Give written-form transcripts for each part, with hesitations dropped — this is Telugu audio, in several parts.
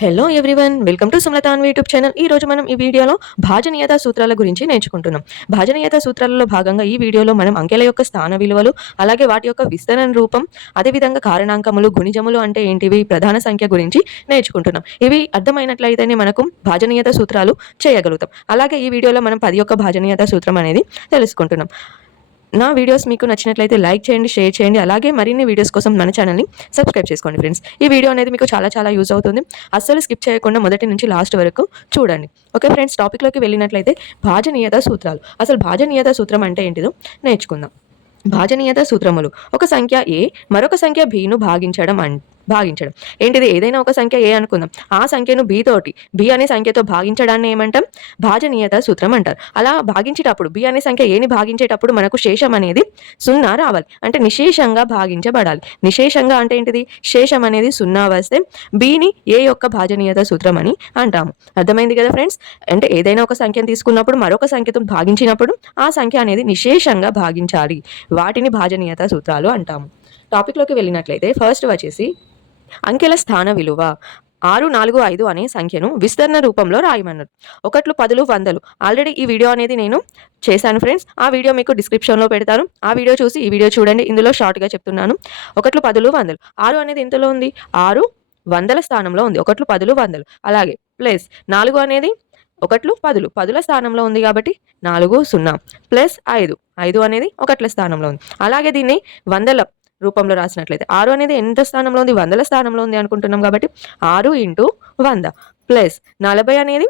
Hello everyone, welcome to Sumalatha Anvi YouTube channel. ఈ రోజు మనం ఈ వీడియోలో భాజనీయత సూత్రాల గురించి నేర్చుకుంటున్నాం. భాజనీయత సూత్రాలలో భాగంగా ఈ వీడియోలో మనం అంకెల యొక్క స్థాన విలువలు, అలాగే వాటి యొక్క విస్తరణ రూపం, అదేవిధంగా కారణాంకములు, గుణిజములు అంటే ఏంటివి, ప్రధాన సంఖ్య గురించి నేర్చుకుంటున్నాం. ఇవి అర్థమైనట్లయితేనే మనకు భాజనీయత సూత్రాలు చేయగలుగుతాం. అలాగే ఈ వీడియోలో మనం 10 యొక్క భాజనీయత సూత్రం అనేది తెలుసుకుంటున్నాం. నా వీడియోస్ మీకు నచ్చినట్లయితే లైక్ చేయండి, షేర్ చేయండి. అలాగే మరిన్ని వీడియోస్ కోసం మన ఛానల్ని సబ్స్క్రైబ్ చేసుకోండి ఫ్రెండ్స్. ఈ వీడియో అనేది మీకు చాలా యూజ్ అవుతుంది. అస్సలు స్కిప్ చేయకుండా మొదటి నుంచి లాస్ట్ వరకు చూడండి. ఓకే ఫ్రెండ్స్, టాపిక్లోకి వెళ్ళినట్లయితే భాజనీయత సూత్రాలు. అసలు భాజనీయత సూత్రం అంటే ఏంటిదో నేర్చుకుందాం. భాజనీయత సూత్రములు: ఒక సంఖ్య ఏ మరొక సంఖ్య బిను భాగించడం ఏంటిది? ఏదైనా ఒక సంఖ్య ఏ అనుకుందాం, ఆ సంఖ్యను బి తోటి, బి అనే సంఖ్యతో భాగించడాన్ని ఏమంటాం? భాజనీయత సూత్రం అంటారు. అలా భాగించేటప్పుడు బి అనే సంఖ్య ఏని భాగించేటప్పుడు మనకు శేషం అనేది 0 రావాలి, అంటే నిశేషంగా భాగించబడాలి. నిశేషంగా అంటే ఏంటిది? శేషం అనేది 0 వస్తే బిని ఏ యొక్క భాజనీయత సూత్రం అని అంటాము. అర్థమైంది కదా ఫ్రెండ్స్? అంటే ఏదైనా ఒక సంఖ్యను తీసుకున్నప్పుడు మరొక సంఖ్యతో భాగించినప్పుడు ఆ సంఖ్య అనేది నిశేషంగా భాగించాలి. వాటిని భాజనీయత సూత్రాలు అంటాము. టాపిక్లోకి వెళ్ళినట్లయితే ఫస్ట్ వచ్చేసి అంకెల స్థాన విలువ. 6, 4, 5 అనే సంఖ్యను విస్తరణ రూపంలో రాయమన్నారు. 1, 10, 100. ఆల్రెడీ ఈ వీడియో అనేది నేను చేశాను ఫ్రెండ్స్. ఆ వీడియో మీకు డిస్క్రిప్షన్లో పెడతాను. ఆ వీడియో చూసి ఈ వీడియో చూడండి. ఇందులో షార్ట్గా చెప్తున్నాను. 1, 10, 100. 6 అనేది ఎంతలో ఉంది? 6 వందల స్థానంలో ఉంది. 1, 10, 100. అలాగే ప్లస్ 4 అనేది 1, 10. 10ల స్థానంలో ఉంది కాబట్టి 4, 0 ప్లస్ 5. 5 అనేది 1ల స్థానంలో ఉంది. అలాగే దీన్ని వందల రూపంలో రాసినట్లయితే 6 అనేది ఎంత స్థానంలో ఉంది? 100ల స్థానంలో ఉంది అనుకుంటున్నాం కాబట్టి 6 × 100 ప్లస్ 40 అనేది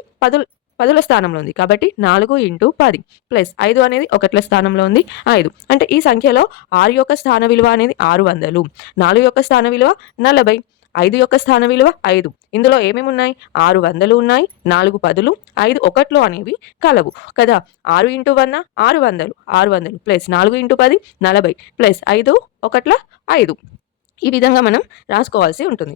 10ల స్థానంలో ఉంది కాబట్టి 4 × 10 ప్లస్ 5 అనేది 1ల స్థానంలో ఉంది 5. అంటే ఈ సంఖ్యలో 6 యొక్క స్థాన విలువ అనేది 600, 4 యొక్క స్థాన విలువ 40, 5 యొక్క స్థాన విలువ 5. ఇందులో ఏమేమి ఉన్నాయి? 600 ఉన్నాయి, 4 10లు, 5 1లు అనేవి కలవు కదా. 6 × 1 600, 600 ప్లస్ 4 × 10 40 ప్లస్ 5 1ల 5. ఈ విధంగా మనం రాసుకోవాల్సి ఉంటుంది.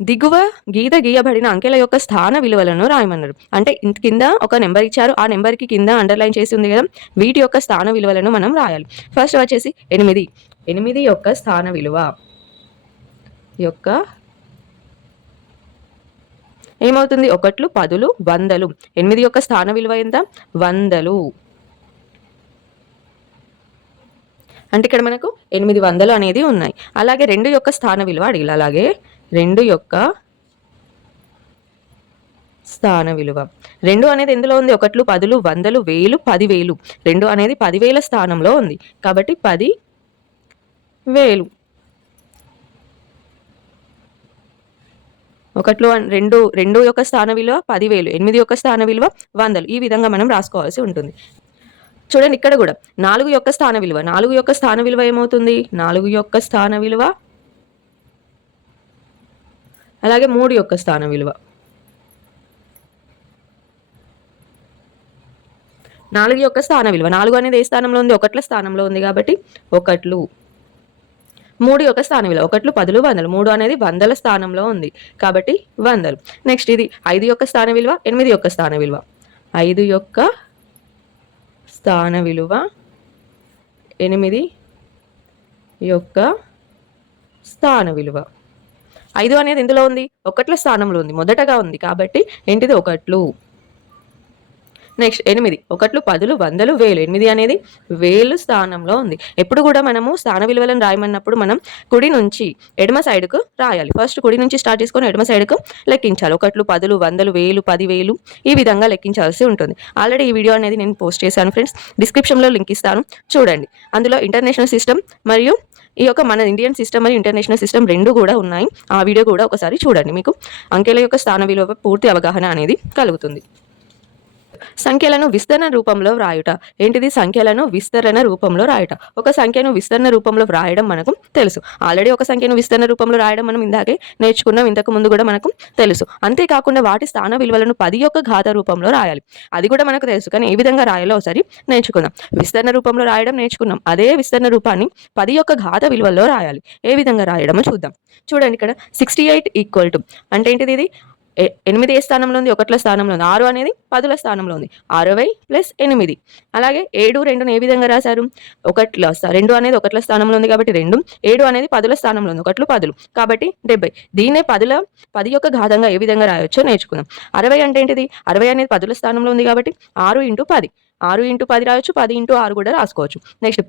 దిగువ గీత గీయబడిన అంకెల యొక్క స్థాన విలువలను రాయమన్నారు. అంటే కింద ఒక నెంబర్ ఇచ్చారు, ఆ నెంబర్కి కింద అండర్లైన్ చేసి ఉంది కదా, వీటి యొక్క స్థాన విలువలను మనం రాయాలి. ఫస్ట్ వచ్చేసి 8 యొక్క స్థాన విలువ ఏమవుతుంది? 1, 10, 100. 8 యొక్క స్థాన విలువ ఎంత? 100. అంటే ఇక్కడ మనకు 800 అనేది ఉన్నాయి. అలాగే 2 యొక్క స్థాన విలువ అడిగిలా. అలాగే 2 యొక్క స్థాన విలువ 2 అనేది ఎందులో ఉంది? 1, 10, 100, 1000, 10,000. 2 అనేది 10,000 స్థానంలో ఉంది కాబట్టి 10,000. 2 యొక్క స్థాన విలువ 10,000, 8 యొక్క స్థాన విలువ 100. ఈ విధంగా మనం రాసుకోవాల్సి ఉంటుంది. చూడండి ఇక్కడ కూడా 4 యొక్క స్థాన విలువ. 4 యొక్క స్థాన విలువ ఏమవుతుంది? 4 యొక్క స్థాన విలువ, అలాగే 3 యొక్క స్థాన విలువ. 4 యొక్క స్థాన విలువ, 4 అనేది ఏ స్థానంలో ఉంది? 1ల స్థానంలో ఉంది కాబట్టి 1లు. 3 యొక్క స్థాన విలువ 1, 10, 100. 3 అనేది 100ల స్థానంలో ఉంది కాబట్టి 100. నెక్స్ట్ ఇది 5 యొక్క స్థాన విలువ, 8 యొక్క స్థాన విలువ. 5 యొక్క స్థాన విలువ, 8 యొక్క స్థాన విలువ. 5 అనేది ఎందులో ఉంది? 1ల స్థానంలో ఉంది, మొదటగా ఉంది కాబట్టి ఏంటిది? 1లు. నెక్స్ట్ 8 1, 10, 100, 1000. 8 అనేది 1000 స్థానంలో ఉంది. ఎప్పుడు కూడా మనము స్థాన విలువలను రాయమన్నప్పుడు మనం కుడి నుంచి ఎడమ సైడ్కు రాయాలి. ఫస్ట్ కుడి నుంచి స్టార్ట్ చేసుకొని ఎడమ సైడ్కు లెక్కించాలి. 1, 10, 100, 1000, 10,000 ఈ విధంగా లెక్కించాల్సి ఉంటుంది. ఆల్రెడీ ఈ వీడియో అనేది నేను పోస్ట్ చేశాను ఫ్రెండ్స్. డిస్క్రిప్షన్లో లింక్ ఇస్తాను, చూడండి. అందులో ఇంటర్నేషనల్ సిస్టమ్ మరియు ఈ యొక్క మన ఇండియన్ సిస్టమ్ మరియు ఇంటర్నేషనల్ సిస్టమ్ 2 కూడా ఉన్నాయి. ఆ వీడియో కూడా ఒకసారి చూడండి. మీకు అంకెల యొక్క స్థాన విలువ పూర్తి అవగాహన అనేది కలుగుతుంది. సంఖ్యలను విస్తరణ రూపంలో వ్రాయుట. ఏంటిది? సంఖ్యలను విస్తరణ రూపంలో రాయుట. ఒక సంఖ్యను విస్తరణ రూపంలో వ్రాయడం మనకు తెలుసు. ఆల్రెడీ ఒక సంఖ్యను విస్తరణ రూపంలో రాయడం మనం ఇందాకే నేర్చుకున్నాం, ఇంతకు ముందు కూడా మనకు తెలుసు. అంతేకాకుండా వాటి స్థాన విలువలను 10 యొక్క ఘాత రూపంలో రాయాలి. అది కూడా మనకు తెలుసు, కానీ ఏ విధంగా రాయాలో ఒకసారి నేర్చుకుందాం. విస్తరణ రూపంలో రాయడం నేర్చుకున్నాం, అదే విస్తరణ రూపాన్ని 10 యొక్క ఘాత విలువల్లో రాయాలి. ఏ విధంగా రాయడమో చూద్దాం. చూడండి ఇక్కడ 68 అంటే ఏంటిది? ఇది 8 ఏ స్థానంలో ఉంది? 1ల స్థానంలో ఉంది. 6 అనేది 10ల స్థానంలో ఉంది. 60 + 8. అలాగే 7, 2ని ఏ విధంగా రాశారు? 2 అనేది 1ల స్థానంలో ఉంది కాబట్టి 2, 7 అనేది 10ల స్థానంలో ఉంది. 1లు 10లు కాబట్టి 70. దీన్నే 10 యొక్క ఘాతంగా ఏ విధంగా రాయొచ్చో నేర్చుకుందాం. 60 అంటే ఏంటిది? 60 అనేది 10ల స్థానంలో ఉంది కాబట్టి 6 × 10. 6 × 10 రాయొచ్చు, 10 × 6 కూడా రాసుకోవచ్చు. నెక్స్ట్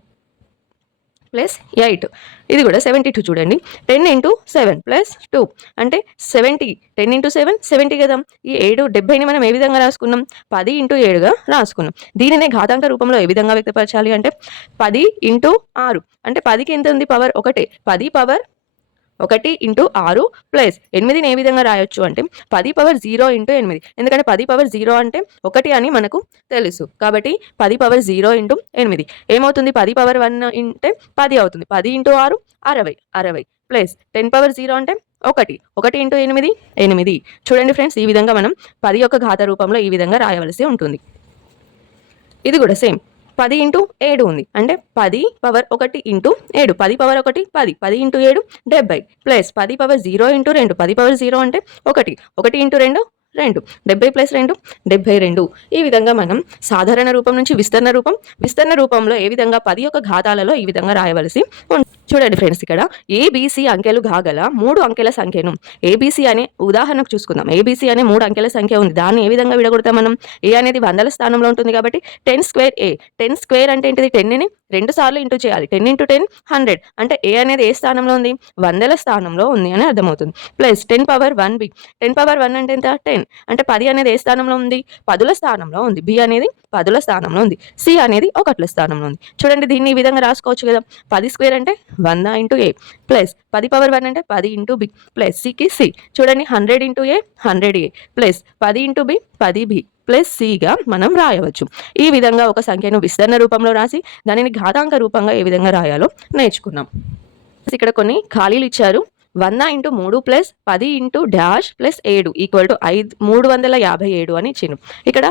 +8 ఇది కూడా 72 చూడండి. 10 × 7 + 2 అంటే 70. 10 × 7 70 కదా. ఈ 70ని మనం ఏ విధంగా రాసుకున్నాం? 10 × 7గా రాసుకున్నాం. దీనినే ఘాతాంక రూపంలో ఏ విధంగా వ్యక్తపరచాలి అంటే 10 × 6 అంటే 10కి ఎంత ఉంది? పవర్ 1. 10 పవర్ 1 × 6 ప్లస్ 8ని ఏ విధంగా రాయొచ్చు అంటే 10 పవర్ 0 × 8. ఎందుకంటే 10 పవర్ 0 అంటే 1 అని మనకు తెలుసు. కాబట్టి 10 పవర్ 0 × 8 ఏమవుతుంది? 10 పవర్ 1 అంటే 10 అవుతుంది. 10 × 6 60 ప్లస్ 10 పవర్ 0 అంటే 1 × 8 8. చూడండి ఫ్రెండ్స్, ఈ విధంగా మనం 10 యొక్క ఘాత రూపంలో ఈ విధంగా రాయవలసి ఉంటుంది. ఇది కూడా సేమ్ 10 × 7 ఉంది అంటే 10 power 1 × 7. 10 power 1 10. 10 × 7 70 plus 10 power 0 × 2. 10 power 0 అంటే 1. 1 × 2 2. 70 + 2 72. ఈ విధంగా మనం సాధారణ రూపం నుంచి విస్తరణ రూపంలో ఏ విధంగా 10 యొక్క ఘాతాలలో ఈ విధంగా రాయవలసి ఉంటుంది. చూడండి ఫ్రెండ్స్, ఇక్కడ ఏబిసి అంకెలు కాగల 3 అంకెల సంఖ్యను ఏబిసి అనే ఉదాహరణకు చూసుకుందాం. ఏబిసి అనే 3 అంకెల సంఖ్య ఉంది. దాన్ని ఏ విధంగా విడగొడతాం మనం? ఏ అనేది 100ల స్థానంలో ఉంటుంది కాబట్టి 10² A. 10² అంటే ఏంటిది? 10ని 2 సార్లు ఇంటూ చేయాలి. 10 × 10 100 అంటే ఏ అనేది ఏ స్థానంలో ఉంది? 100ల స్థానంలో ఉంది అని అర్థమవుతుంది. Plus 10 power 1B. 10 పవర్ 1 అంటే ఎంత? 10 అంటే 10 అనేది ఏ స్థానంలో ఉంది? 10ల స్థానంలో ఉంది. B అనేది 10ల స్థానంలో ఉంది. C అనేది 1ల స్థానంలో ఉంది. చూడండి, దీన్ని ఈ విధంగా రాసుకోవచ్చు కదా. 10² అంటే 100 × A ప్లస్ 10 పవర్ 1 అంటే 10 × B ప్లస్ Cకి C. చూడండి, 100 × A 100A plus 10 × B 10B plus Cగా మనం రాయవచ్చు. ఈ విధంగా ఒక సంఖ్యను విస్తరణ రూపంలో రాసి దానిని ఘాతాంక రూపంగా ఏ విధంగా రాయాలో నేర్చుకున్నాం. ఇక్కడ కొన్ని ఖాళీలు ఇచ్చారు. 100 × 3 ప్లస్ 10 × డాష్ ప్లస్ 7 = 357 అని ఇచ్చిండు. ఇక్కడ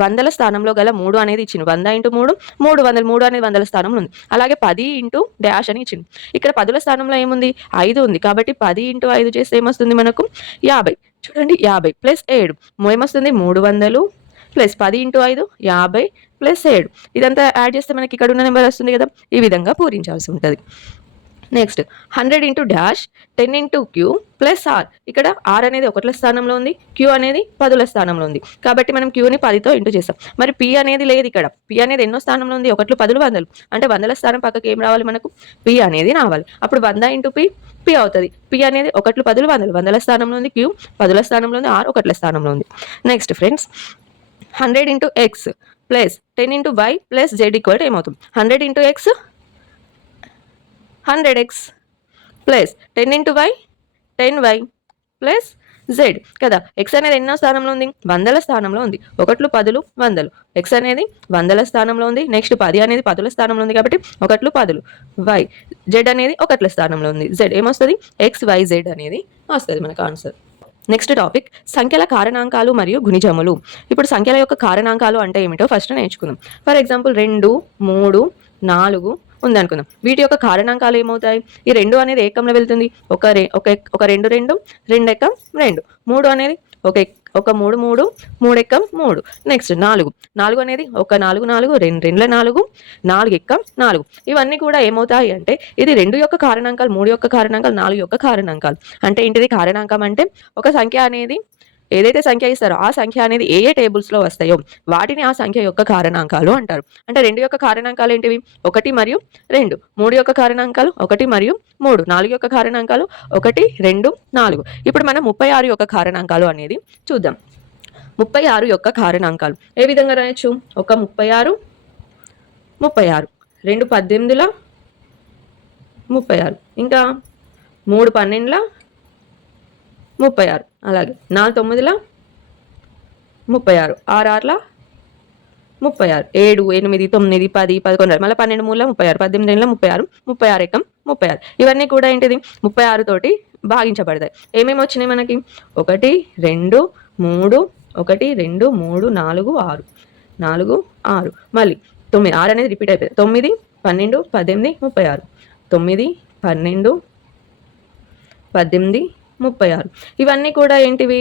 100ల స్థానంలో గల 3 అనేది ఇచ్చింది. 100 × 3 300. 3 అనేది 100ల స్థానంలో ఉంది. అలాగే 10 × డాష్ అని ఇచ్చింది. ఇక్కడ 10ల స్థానంలో ఏముంది? 5 ఉంది. కాబట్టి 10 × 5 చేస్తే ఏమొస్తుంది మనకు? 50. చూడండి, 50 ప్లస్ 7 ఏమొస్తుంది? 300 ప్లస్ 10 × 5 50 ప్లస్ 7. ఇదంతా యాడ్ చేస్తే మనకి ఇక్కడ ఉన్న నెంబర్ వస్తుంది కదా. ఈ విధంగా పూరించాల్సి ఉంటుంది. Next 100 × dash 10 × Q plus R. ఇక్కడ R అనేది 1ల స్థానంలో ఉంది. Q అనేది 10ల స్థానంలో ఉంది. కాబట్టి మనం Qని 10తో ఇంటూ చేస్తాం. మరి P అనేది లేదు ఇక్కడ. P అనేది ఎన్నో స్థానంలో ఉంది? 1లు 10లు 100లు అంటే 100ల స్థానం పక్కకి ఏం రావాలి మనకు? P అనేది రావాలి. అప్పుడు 100 × P P అవుతుంది. P అనేది 1లు 10లు 100లు 100ల స్థానంలో ఉంది. Q 10ల స్థానంలో ఉంది. R 1ల స్థానంలో ఉంది. Next friends, 100 × X plus 10 × Y plus Z = ఏమవుతుంది? 100 × X 100x plus 10 × Y 10y plus Z కదా. X అనేది ఎన్నో స్థానంలో ఉంది? 100ల స్థానంలో ఉంది. 1లు 10లు 100లు. X అనేది 100ల స్థానంలో ఉంది. నెక్స్ట్ 10 అనేది 10ల స్థానంలో ఉంది కాబట్టి 1లు 10లు. Y Z అనేది 1ల స్థానంలో ఉంది. Z ఏమొస్తుంది? XYZ అనేది వస్తుంది మనకు ఆన్సర్. నెక్స్ట్ టాపిక్ సంఖ్యల కారణాంకాలు మరియు గుణిజములు. ఇప్పుడు సంఖ్యల యొక్క కారణాంకాలు అంటే ఏమిటో ఫస్ట్ నేర్చుకుందాం. ఫర్ ఎగ్జాంపుల్ 2 3 4 ఉందనుకుందాం. వీటి యొక్క కారణాంకాలు ఏమవుతాయి? ఈ 2 అనేది ఏకంలో వెళ్తుంది. ఒక 2 2 2 ఎక్కం 2. 3 అనేది ఒక 3 3 3 ఎక్కం 3. నెక్స్ట్ 4 అనేది ఒక 4 4 2 2 4 4 ఎక్కం 4. ఇవన్నీ కూడా ఏమవుతాయి అంటే ఇది 2 యొక్క కారణాంకాలు, 3 యొక్క కారణాంకాలు, 4 యొక్క కారణాంకాలు. అంటే ఏంటిది కారణాంకం అంటే ఒక సంఖ్య అనేది ఏదైతే సంఖ్య ఇస్తారో ఆ సంఖ్య అనేది ఏ టేబుల్స్లో వస్తాయో వాటిని ఆ సంఖ్య యొక్క కారణాంకాలు అంటారు. అంటే 2 యొక్క కారణాంకాలు ఏంటివి? 1 మరియు 2. 3 యొక్క కారణాంకాలు 1 మరియు 3. 4 యొక్క కారణాంకాలు 1 2 4. ఇప్పుడు మనం 36 యొక్క కారణాంకాలు అనేది చూద్దాం. 36 యొక్క కారణాంకాలు ఏ విధంగా రాయొచ్చు? 1 36 36, 2 18ల 36, ఇంకా 3 12ల 36, అలాగే 4 9ల 36, 6 6ల 36, 7 8 9 10 11 మళ్ళీ 12 3ల 36, 18 2ల 36, 36 ఎక్కం 36. ఇవన్నీ కూడా ఏంటిది? 36 తోటి భాగించబడతాయి. ఏమేమి వచ్చినాయి మనకి? 1 2 3 1 2 3 4 6 4 6 మళ్ళీ 9. 6 అనేది రిపీట్ అయిపోయింది. 9 12 18 36, 9 12 18 36. ఇవన్నీ కూడా ఏంటివి?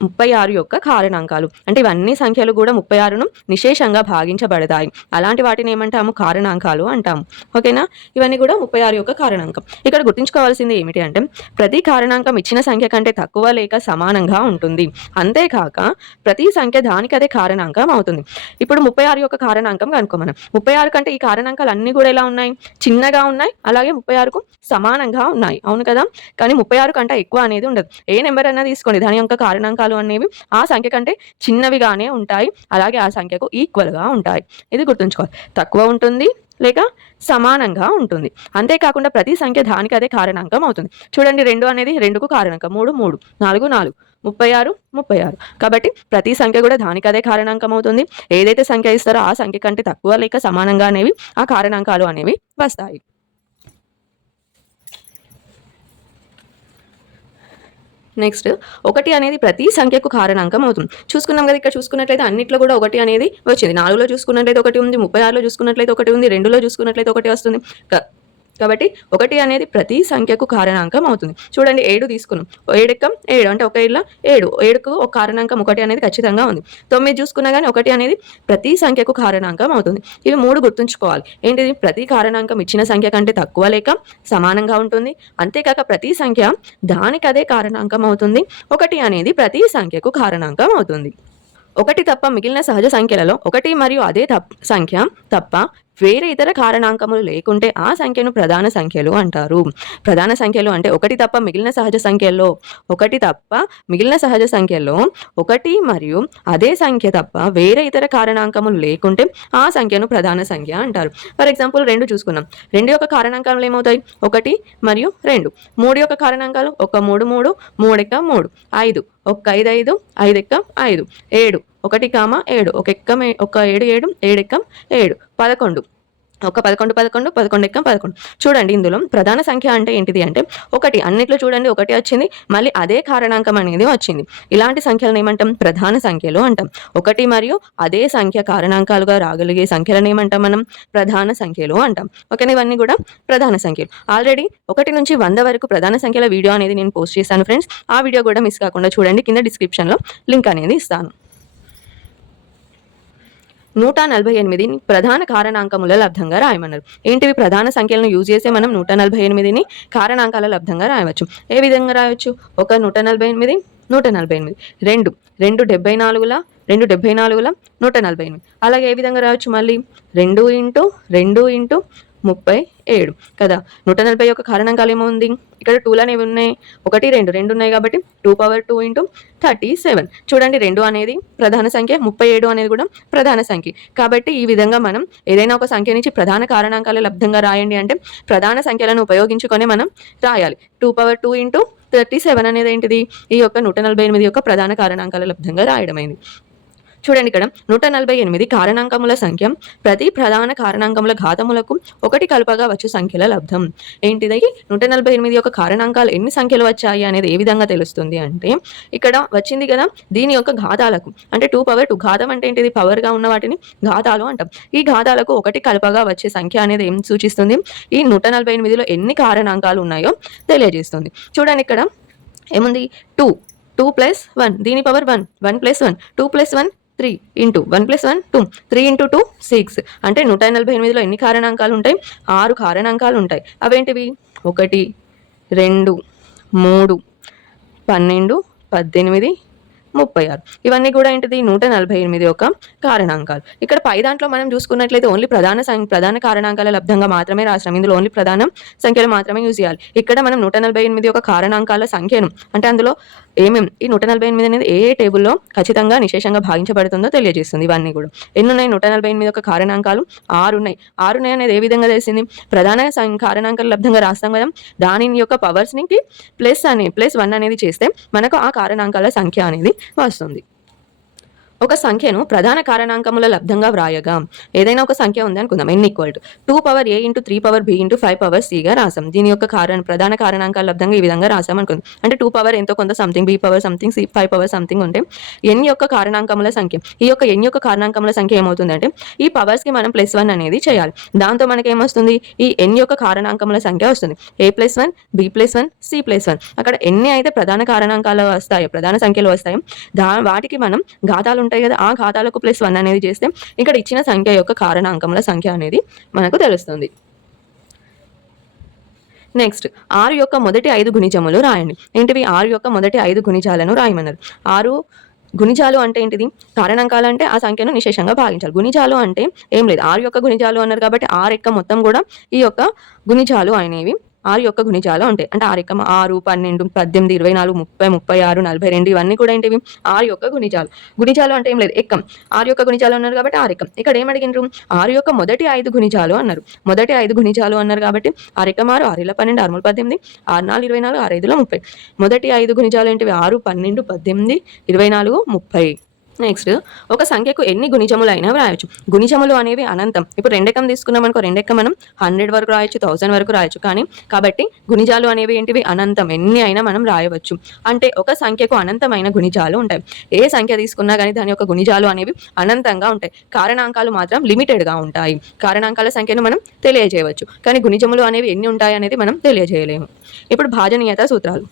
36 యొక్క కారణాంకాలు. అంటే ఇవన్నీ సంఖ్యలు కూడా 36ను నిశేషంగా భాగించబడతాయి. అలాంటి వాటిని ఏమంటాము? కారణాంకాలు అంటాము. ఓకేనా? ఇవన్నీ కూడా 36 యొక్క కారణాంకం. ఇక్కడ గుర్తుంచుకోవాల్సింది ఏమిటి అంటే ప్రతి కారణాంకం ఇచ్చిన సంఖ్య కంటే తక్కువ లేక సమానంగా ఉంటుంది. అంతేకాక ప్రతి సంఖ్య దానికి అదే కారణాంకం అవుతుంది. ఇప్పుడు 36 యొక్క కారణాంకం కనుక్కో మనం. 36 కంటే ఈ కారణాంకాలు అన్నీ కూడా ఎలా ఉన్నాయి? చిన్నగా ఉన్నాయి. అలాగే 36కు సమానంగా ఉన్నాయి. అవును కదా? కానీ 36 కంటే ఎక్కువ అనేది ఉండదు. ఏ నెంబర్ అన్నా తీసుకోండి, దాని యొక్క కారణాంకాలు అనేవి ఆ సంఖ్య కంటే చిన్నవిగానే ఉంటాయి. అలాగే ఆ సంఖ్యకు ఈక్వల్గా ఉంటాయి. ఇది గుర్తుంచుకోవాలి. తక్కువ ఉంటుంది లేక సమానంగా ఉంటుంది. అంతేకాకుండా ప్రతి సంఖ్య దానికి అదే కారణాంకం అవుతుంది. చూడండి, 2 అనేది 2కు కారణాంకం, 3 3, 4 4, 36 36. కాబట్టి ప్రతి సంఖ్య కూడా దానికి అదే కారణాంకం అవుతుంది. ఏదైతే సంఖ్య ఇస్తారో ఆ సంఖ్య కంటే తక్కువ లేక సమానంగా అనేవి ఆ కారణాంకాలు అనేవి వస్తాయి. నెక్స్ట్ 1 అనేది ప్రతి సంఖ్యకు కారణాంకం అవుతుంది. చూసుకున్నాం కదా, ఇక్కడ చూసుకున్నట్లయితే అన్నిట్లో కూడా 1 అనేది వచ్చింది. 4లో చూసుకున్నట్లయితే 1 ఉంది, 36లో చూసుకున్నట్లయితే 1 ఉంది, 2లో చూసుకున్నట్లయితే 1 వస్తుంది. కాబట్టి 1 అనేది ప్రతి సంఖ్యకు కారణాంకం అవుతుంది. చూడండి, 7 తీసుకున్నాం. 7 ఎక్కం 7 అంటే ఒక ఇళ్ళ 7, 7కు ఒక కారణాంకం 1 అనేది ఖచ్చితంగా ఉంది. 9 చూసుకున్నా కానీ 1 అనేది ప్రతి సంఖ్యకు కారణాంకం అవుతుంది. ఇవి 3 గుర్తుంచుకోవాలి. ఏంటిది? ప్రతి కారణాంకం ఇచ్చిన సంఖ్య కంటే తక్కువ లేక సమానంగా ఉంటుంది. అంతేకాక ప్రతి సంఖ్య దానికి అదే కారణాంకం అవుతుంది. 1 అనేది ప్రతి సంఖ్యకు కారణాంకం అవుతుంది. 1 తప్ప మిగిలిన సహజ సంఖ్యలలో 1 మరియు అదే సంఖ్య తప్ప వేరే ఇతర కారణాంకములు లేకుంటే ఆ సంఖ్యను ప్రధాన సంఖ్యలు అంటారు. ప్రధాన సంఖ్యలు అంటే 1 తప్ప మిగిలిన సహజ సంఖ్యల్లో 1 తప్ప మిగిలిన సహజ సంఖ్యల్లో 1 మరియు అదే సంఖ్య తప్ప వేరే ఇతర కారణాంకములు లేకుంటే ఆ సంఖ్యను ప్రధాన సంఖ్య అంటారు. ఫర్ ఎగ్జాంపుల్ 2 చూసుకున్నాం. 2 యొక్క కారణాంకాలు ఏమవుతాయి? 1 మరియు 2. 3 యొక్క కారణాంకాలు 1 3 3, 3 ఎక్క 3, 5 1 5 5, 5 ఎక్క 5, 7 1 కామ 7, 1 ఎక్కం 7 7, 7 ఎక్కం 7, 11 1 11 11, 11 ఎక్కం 11. చూడండి, ఇందులో ప్రధాన సంఖ్య అంటే ఏంటిది అంటే 1. అన్నిట్లో చూడండి 1 వచ్చింది, మళ్ళీ అదే కారణాంకం అనేది వచ్చింది. ఇలాంటి సంఖ్యలను ఏమంటాం? ప్రధాన సంఖ్యలు అంటాం. 1 మరియు అదే సంఖ్య కారణాంకాలుగా రాగలిగే సంఖ్యలను ఏమంటాం మనం? ప్రధాన సంఖ్యలు అంటాం. ఓకేనా? ఇవన్నీ కూడా ప్రధాన సంఖ్యలు. ఆల్రెడీ 1 నుంచి 100 వరకు ప్రధాన సంఖ్యల వీడియో అనేది నేను పోస్ట్ చేశాను ఫ్రెండ్స్. ఆ వీడియో కూడా మిస్ కాకుండా చూడండి. కింద డిస్క్రిప్షన్లో లింక్ అనేది ఇస్తాను. 148ని ప్రధాన కారణాంకముల లబ్ధంగా రాయమన్నారు. ఏంటివి? ప్రధాన సంఖ్యలను యూజ్ చేసే మనం 148ని కారణాంకాల లబ్ధంగా రాయవచ్చు. ఏ విధంగా రాయవచ్చు? 1 148, 148, 2 2 74ల 2 74ల 148. అలాగే ఏ విధంగా రాయవచ్చు? మళ్ళీ 2 ఇంటూ 2 ఇంటూ 37 కదా. 140 యొక్క కారణాంకాలు ఏముంది? ఇక్కడ 2లు అనేవి ఉన్నాయి. 1 2 2 ఉన్నాయి కాబట్టి 2 ఇంటూ 37. చూడండి, 2 అనేది ప్రధాన సంఖ్య, 37 అనేది కూడా ప్రధాన సంఖ్య. కాబట్టి ఈ విధంగా మనం ఏదైనా ఒక సంఖ్య నుంచి ప్రధాన కారణాంకాల లబ్ధంగా రాయండి అంటే ప్రధాన సంఖ్యలను ఉపయోగించుకొని మనం రాయాలి. 2 ఇంటూ 37 అనేది ఏంటిది? ఈ యొక్క 148 యొక్క ప్రధాన కారణాంకాల లబ్ధంగా రాయడమైంది. చూడండి, ఇక్కడ 148 కారణాంకముల సంఖ్య ప్రతి ప్రధాన కారణాంకముల ఘాతములకు 1 కలుపగా వచ్చు సంఖ్యల లబ్ధం. ఏంటిది? 148 యొక్క కారణాంకాలు ఎన్ని సంఖ్యలు వచ్చాయి అనేది ఏ విధంగా తెలుస్తుంది అంటే ఇక్కడ వచ్చింది కదా, దీని యొక్క ఘాతాలకు అంటే 2 ఘాతం అంటే ఏంటిది? పవర్గా ఉన్న వాటిని ఘాతాలు అంటాం. ఈ ఘాతాలకు 1 కలుపగా వచ్చే సంఖ్య అనేది ఏం సూచిస్తుంది? ఈ 148లో ఎన్ని కారణాంకాలు ఉన్నాయో తెలియజేస్తుంది. చూడండి, ఇక్కడ ఏముంది? 2 + 1, దీని పవర్ 1, 1 + 1, 2 + 1 3 ఇంటూ 1 + 1 2, 3 ఇంటూ 2 6. అంటే 148లో ఎన్ని కారణాంకాలు ఉంటాయి? 6 కారణాంకాలు ఉంటాయి. అవేంటివి? 1 2 3 12 18 36. ఇవన్నీ కూడా ఏంటిది? 148 యొక్క కారణాంకాలు. ఇక్కడ పై దాంట్లో మనం చూసుకున్నట్లయితే ఓన్లీ ప్రధాన కారణాంకాల లబ్ధంగా మాత్రమే రాసినాం. ఇందులో ఓన్లీ ప్రధాన సంఖ్యలు మాత్రమే యూజ్ చేయాలి. ఇక్కడ మనం 148 యొక్క కారణాంకాల సంఖ్యను అంటే అందులో ఏమేమి ఈ 148 అనేది ఏ టేబుల్లో ఖచ్చితంగా నిశేషంగా భాగించబడుతుందో తెలియజేస్తుంది. ఇవన్నీ కూడా ఎన్ని ఉన్నాయి? 148 యొక్క కారణాంకాలు 6 ఉన్నాయి. 6 ఉన్నాయి అనేది ఏ విధంగా తెలిసింది? ప్రధాన కారణాంకాల లబ్ధంగా రాస్తాం కదా, దాని యొక్క పవర్స్ని +1 అనేది చేస్తే మనకు ఆ కారణాంకాల సంఖ్య అనేది వస్తుంది. ఒక సంఖ్యను ప్రధాన కారణాంకముల లబ్ధంగా వ్రాయగా ఏదైనా ఒక సంఖ్య ఉంది అనుకుందాం n = 2 a 3 b 5 c గా రాసాం. దీని యొక్క ప్రధాన కారణాంకాల లబ్ధంగా ఈ విధంగా రాసాం అనుకుందాం. అంటే 2 ఎంతో కొంత something, b something, c 5 something ఉంటే n యొక్క కారణాంకముల సంఖ్య, ఈ యొక్క n యొక్క కారణాంకముల సంఖ్య ఏమవుతుందంటే ఈ పవర్స్ కి మనం +1 అనేది చేయాలి. దాంతో మనకి ఏమొస్తుంది, ఈ n యొక్క కారణాంకముల సంఖ్య వస్తుంది. a+1 b+1 c+1. అక్కడ ఎన్ని అయితే ప్రధాన కారణాంకాలు వస్తాయో, ప్రధాన సంఖ్యలు వస్తాయో వాటికి మనం ఘాతాలు ఉంటాయి కదా, ఆ ఘాతాలకు +1 అనేది చేస్తే ఇక్కడ ఇచ్చిన సంఖ్య యొక్క కారణాంకముల సంఖ్య అనేది మనకు తెలుస్తుంది. నెక్స్ట్ 6 యొక్క మొదటి 5 గుణిజములు రాయండి. ఏంటివి? 6 యొక్క మొదటి 5 గుణిజాలను రాయమన్నారు. 6 గుణిజాలు అంటే ఏంటిది? కారణాంకాలు అంటే ఆ సంఖ్యను నిశేషంగా భాగించాలి. గుణిజాలు అంటే ఏం లేదు, 6 యొక్క గుణిజాలు అన్నారు కాబట్టి 6 యొక్క మొత్తం కూడా ఈ యొక్క గుణిజాలు అనేవి 6 యొక్క గుణిజాలు ఉంటాయి. అంటే 6 6, 12, 18, 24, 30, 36, 42 ఇవన్నీ కూడా ఏంటివి? 6 యొక్క గుణిజాలు. గుణిజాలు అంటే ఏం లేదు, ఎక్కం. 6 యొక్క గుణిజాలు అన్నారు కాబట్టి 6 ఎక్కం. ఇక్కడ ఏం అడిగినారు? 6 యొక్క మొదటి 5 గుణిజాలు అన్నారు. మొదటి 5 గుణిజాలు అన్నారు కాబట్టి 6 ఎక్కం 6, 6 12, 6 18, 6 4 24, 6 5 30. మొదటి 5 గుణిజాలు ఏంటివి? 6, 12, 18, 24, 30. నెక్స్ట్ ఒక సంఖ్యకు ఎన్ని గుణిజములైనా వ్రాయొచ్చు. గుణిజములు అనేవి అనంతం. ఇప్పుడు 2 ఎక్కం తీసుకున్నాం అనుకో, 2 ఎక్కం మనం 100 వరకు రాయొచ్చు, 1000 వరకు రాయొచ్చు. కానీ కాబట్టి గుణిజాలు అనేవి ఏంటివి? అనంతం. ఎన్ని అయినా మనం రాయవచ్చు. అంటే ఒక సంఖ్యకు అనంతమైన గుణిజాలు ఉంటాయి. ఏ సంఖ్య తీసుకున్నా కానీ దాని యొక్క గుణిజాలు అనేవి అనంతంగా ఉంటాయి. కారణాంకాలు మాత్రం లిమిటెడ్గా ఉంటాయి. కారణాంకాల సంఖ్యను మనం తెలియజేయవచ్చు, కానీ గుణిజములు అనేవి ఎన్ని ఉంటాయి అనేది మనం తెలియజేయలేము. ఇప్పుడు భాజనీయత సూత్రాలు.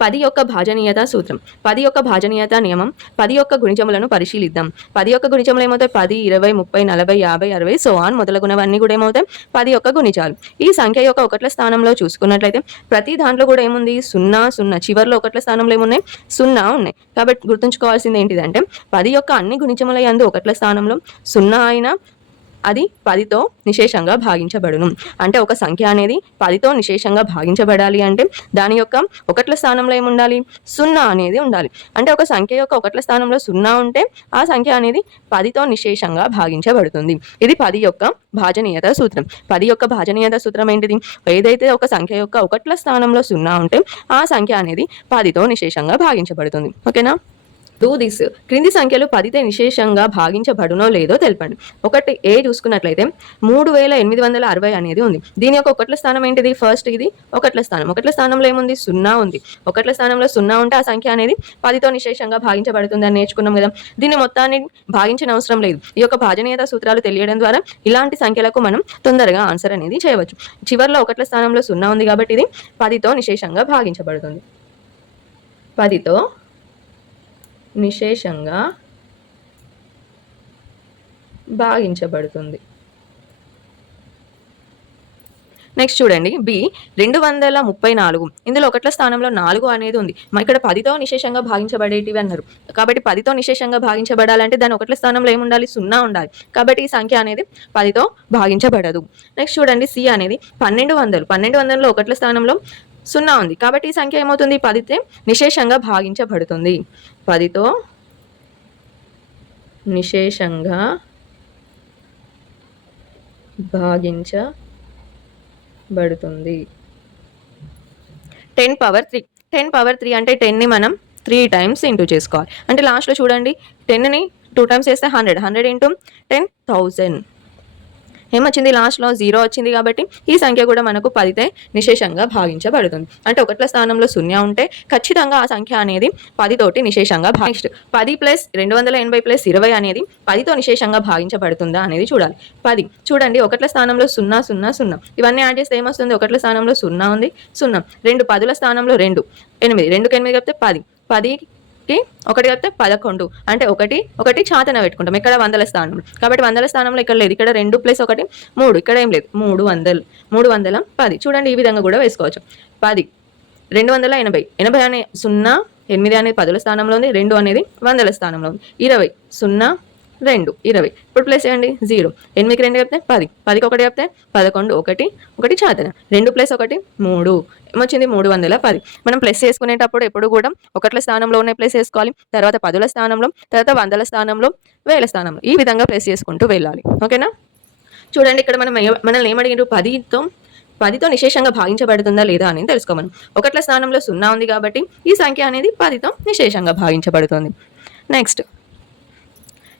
10 యొక్క భాజనీయత సూత్రం. 10 యొక్క భాజనీయత నియమం. 10 యొక్క గుణిజములను పరిశీలిద్దాం. 10 యొక్క గుణిజములు ఏమవుతాయి? 10, 20, 30, 40, 50, 60 సో ఆన్ మొదలగునవన్నీ కూడా ఏమవుతాయి? 10 యొక్క గుణిజాలు. ఈ సంఖ్య యొక్క ఒకట్ల స్థానంలో చూసుకున్నట్లయితే ప్రతి దాంట్లో కూడా ఏముంది? 0 0. చివరిలో ఒకట్ల స్థానంలో ఏమున్నాయి? 0 ఉన్నాయి. కాబట్టి గుర్తుంచుకోవాల్సింది ఏంటిదంటే 10 యొక్క అన్ని గుణిజముల యందు ఒకట్ల స్థానంలో 0 అయినా అది 10తో నిశేషంగా భాగించబడును. అంటే ఒక సంఖ్య అనేది 10తో నిశేషంగా భాగించబడాలి అంటే దాని యొక్క ఒకట్ల స్థానంలో ఏముండాలి? 0 అనేది ఉండాలి. అంటే ఒక సంఖ్య యొక్క ఒకట్ల స్థానంలో 0 ఉంటే ఆ సంఖ్య అనేది 10తో నిశేషంగా భాగించబడుతుంది. ఇది 10 యొక్క భాజనీయత సూత్రం. 10 యొక్క భాజనీయత సూత్రం ఏంటిది? ఏదైతే ఒక సంఖ్య యొక్క ఒకట్ల స్థానంలో 0 ఉంటే ఆ సంఖ్య అనేది 10తో నిశేషంగా భాగించబడుతుంది. ఓకేనా? Do this. క్రింది సంఖ్యలు 10తో నిశేషంగా భాగించబడునో లేదో తెలపండి. ఒకటి ఏ చూసుకున్నట్లయితే 3860 అనేది ఉంది. దీని యొక్క ఒకట్ల స్థానం ఏంటిది? ఫస్ట్ ఇది ఒకట్ల స్థానం. ఒకట్ల స్థానంలో ఏముంది? 0 ఉంది. ఒకట్ల స్థానంలో 0 ఉంటే ఆ సంఖ్య అనేది 10తో నిశేషంగా భాగించబడుతుంది అని నేర్చుకున్నాం కదా. దీన్ని మొత్తాన్ని భాగించిన అవసరం లేదు. ఈ యొక్క భాజనీయత సూత్రాలు తెలియడం ద్వారా ఇలాంటి సంఖ్యలకు మనం తొందరగా ఆన్సర్ అనేది చేయవచ్చు. చివరిలో ఒకట్ల స్థానంలో 0 ఉంది కాబట్టి ఇది 10తో నిశేషంగా భాగించబడుతుంది. 10తో నిశేషంగా భాగించబడుతుంది. నెక్స్ట్ చూడండి, బి 234. ఇందులో ఒకట్ల స్థానంలో 4 అనేది ఉంది. ఇక్కడ 10తో నిశేషంగా భాగించబడేటివి అన్నారు. కాబట్టి 10తో నిశేషంగా భాగించబడాలంటే దాని ఒకట్ల స్థానంలో ఏముండాలి? 0 ఉండాలి. కాబట్టి ఈ సంఖ్య అనేది 10తో భాగించబడదు. నెక్స్ట్ చూడండి, సి అనేది 1200. 1200లో ఒకట్ల స్థానంలో 0 ఉంది. కాబట్టి ఈ సంఖ్య ఏమవుతుంది? 10తో నిశేషంగా భాగించబడుతుంది. 10తో నిశేషంగా భాగించబడుతుంది. 10 పవర్ 3. 10 పవర్ 3 అంటే 10ని మనం 3 టైమ్స్ ఇంటూ చేసుకోవాలి. అంటే లాస్ట్లో చూడండి, 10ని 2 టైమ్స్ చేస్తే 100. 100 ఇంటూ 10,000 ఏమొచ్చింది? లాస్ట్లో 0 వచ్చింది. కాబట్టి ఈ సంఖ్య కూడా మనకు 10తో నిశేషంగా భాగించబడుతుంది. అంటే ఒకట్ల స్థానంలో 0 ఉంటే ఖచ్చితంగా ఆ సంఖ్య అనేది 10తోటి నిశేషంగా నెక్స్ట్ 10 + 280 + 20 అనేది 10తో నిశేషంగా భాగించబడుతుందా అనేది చూడాలి. 10 చూడండి, ఒకట్ల స్థానంలో 0 0 0 ఇవన్నీ యాడ్ చేస్తే ఏమొస్తుంది? ఒకట్ల స్థానంలో 0 ఉంది, 0. 2 10ల స్థానంలో 2 8. 2కి 8 కలిపితే 10. 10కి 1 కలిపితే 11. అంటే 1 చాతన పెట్టుకుంటాం ఇక్కడ 100ల స్థానంలో. కాబట్టి 100ల స్థానంలో ఇక్కడ లేదు. ఇక్కడ 2 + 1 3. ఇక్కడ ఏం లేదు, 300. 310. చూడండి, ఈ విధంగా కూడా వేసుకోవచ్చు. 10 280. 80 అనే 0, 8 అనేది 10ల స్థానంలో ఉంది, 2 అనేది 100ల స్థానంలో ఉంది. 20 0 2 20. ఇప్పుడు ప్లస్ చేయండి, 0. 8కి 2 చెప్తే 10. 10కి 1 చెప్తే 11. 1 చాతన. 2 + 1 3. ఏమొచ్చింది? 310. మనం ప్లస్ చేసుకునేటప్పుడు ఎప్పుడు కూడా ఒకట్ల స్థానంలో ఉన్న ప్లస్ చేసుకోవాలి, తర్వాత 10ల స్థానంలో, తర్వాత 100ల స్థానంలో, 1000ల స్థానంలో, ఈ విధంగా ప్లస్ చేసుకుంటూ వెళ్ళాలి. ఓకేనా? చూడండి, ఇక్కడ మనల్ని ఏమడిగారు? 10తో 10తో నిశేషంగా భాగించబడుతుందా లేదా అని తెలుసుకోమను. ఒకట్ల స్థానంలో 0 ఉంది కాబట్టి ఈ సంఖ్య అనేది 10తో నిశేషంగా భాగించబడుతుంది. నెక్స్ట్,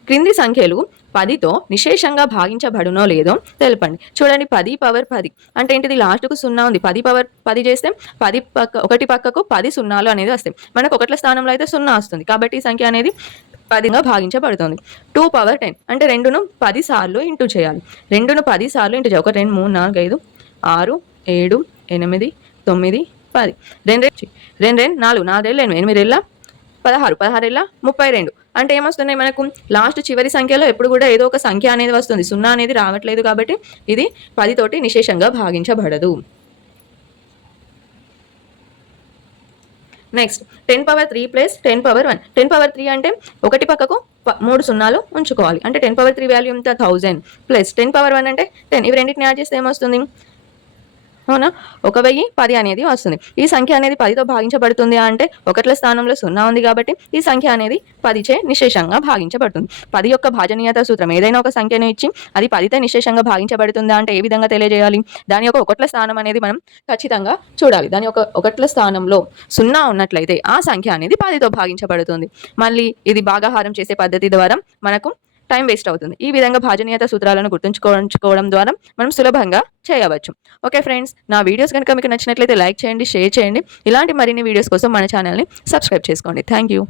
క్రింది సంఖ్యలు 10తో నిశేషంగా భాగించబడునో లేదో తెలపండి. చూడండి, 10 పవర్ 10 అంటే ఏంటిది? లాస్ట్కు 0 ఉంది. 10 పవర్ 10 చేస్తే 10 ఒకటి పక్కకు 10 సున్నాలు అనేది వస్తాయి. మనకు ఒకట్ల స్థానంలో అయితే 0 వస్తుంది కాబట్టి ఈ సంఖ్య అనేది 10గా భాగించబడుతుంది. 2 పవర్ 10 అంటే 2ను 10 సార్లు ఇంటూ చేయాలి. 2ను 10 సార్లు ఇంటూ చేయాలి. 1 2 3 4 5 6 7 8 9 10. 2 2 4 4 8 8 16 16 32 అంటే ఏమొస్తున్నాయి మనకు? లాస్ట్ చివరి సంఖ్యలో ఎప్పుడు కూడా ఏదో ఒక సంఖ్య అనేది వస్తుంది. 0 అనేది రావట్లేదు కాబట్టి ఇది 10 తోటి నిశేషంగా భాగించబడదు. Next, 10 power 3 plus 10 power 1. 10 power 3 అంటే ఒకటి పక్కకు 3 సున్నాలు ఉంచుకోవాలి. అంటే 10 పవర్ 3 వాల్యూ ఎంత? 1000 ప్లస్ 10 పవర్ 1 అంటే 10. ఇవి రెండింటిని యాడ్ చేస్తే ఏమొస్తుంది? అవునా, 1010 అనేది వస్తుంది. ఈ సంఖ్య అనేది 10తో భాగించబడుతుంది అంటే ఒకట్ల స్థానంలో 0 ఉంది కాబట్టి ఈ సంఖ్య అనేది 10చే నిశేషంగా భాగించబడుతుంది. 10 యొక్క భాజనీయత సూత్రం ఏదైనా ఒక సంఖ్యను ఇచ్చి అది 10తో నిశేషంగా భాగించబడుతుందా అంటే ఏ విధంగా తెలియజేయాలి? దాని యొక్క ఒకట్ల స్థానం అనేది మనం ఖచ్చితంగా చూడాలి. దాని యొక్క ఒకట్ల స్థానంలో 0 ఉన్నట్లయితే ఆ సంఖ్య అనేది 10తో భాగించబడుతుంది. మళ్ళీ ఇది భాగాహారం చేసే పద్ధతి ద్వారా మనకు టైం వేస్ట్ అవుతుంది. ఈ విధంగా భాజనీయత సూత్రాలను గుర్తుంచుకోవడం ద్వారా మనం సులభంగా చేయవచ్చు. ఓకే ఫ్రెండ్స్, నా వీడియోస్ కనుక మీకు నచ్చినట్లయితే లైక్ చేయండి, షేర్ చేయండి. ఇలాంటి మరిన్ని వీడియోస్ కోసం మన ఛానల్ని సబ్స్క్రైబ్ చేసుకోండి. Thank you.